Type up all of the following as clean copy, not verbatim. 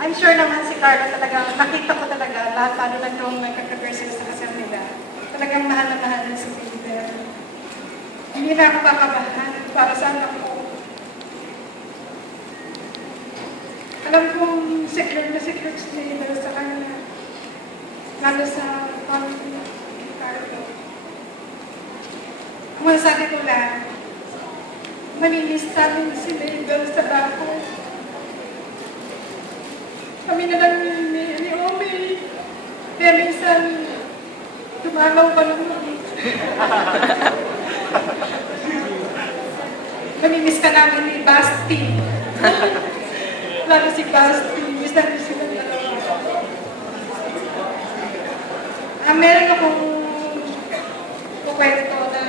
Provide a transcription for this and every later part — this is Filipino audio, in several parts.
I'm sure naman si Carla talaga, nakita ko talaga lahat paano lang yung nagkakaverses sa kasal nila. Talagang mahal na mahal si Peter. Hindi na ako kakabahan para sa anak ko. Alam kong secure na secure nila sa kanya. Lalo sa family ni Carla. Ang masasabi ko lang, maninis namin si Mabel sa bahay. Kami na lang ni Omi. Kaya minsan, dumalaw pa naman. Namimiss ka namin ni Basti. Lalo si Basti. Miss namin sila dalawa. Meron akong kukwento na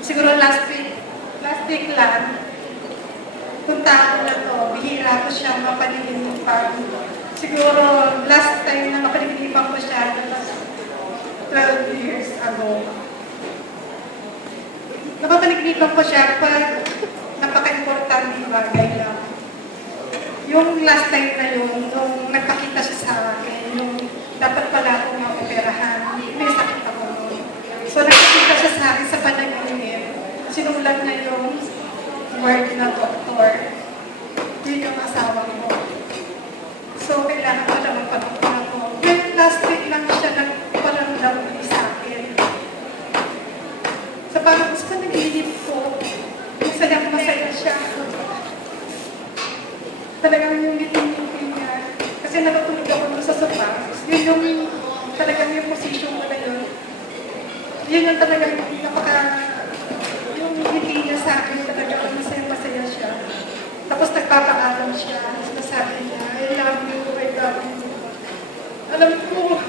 siguro last week lang, punta ko na to, bihira ko siya mapaniginipan. Siguro last time na mapaniginipan ko siya, 12 years ago. Napapaniginipan ko siya pag napaka-importante bagay lang. Yung last time na yun, nung nagpakita siya sa akin, yung dapat pala akong maoperahan, may sakit ako nun. So nagpakita siya sa akin sa panaginip, sinulat na yung word na doktor. Yun yung asawa ko. So, kailangan ko na magpadoktor ako. Yung last week lang siya nagparamdam sa akin. So, parang gusto nag-iinip ko. Masaya siya. Talagang yung ngiti-ngiti niya. Kasi natutulog ako doon sa sofa. Yun yung talagang yung position ko na yun. Yun yung talagang yung ngiti niya sa akin, talagang masaya siya. Tapos nagpapaalam siya. Nasabi niya, I love you. Alam ko,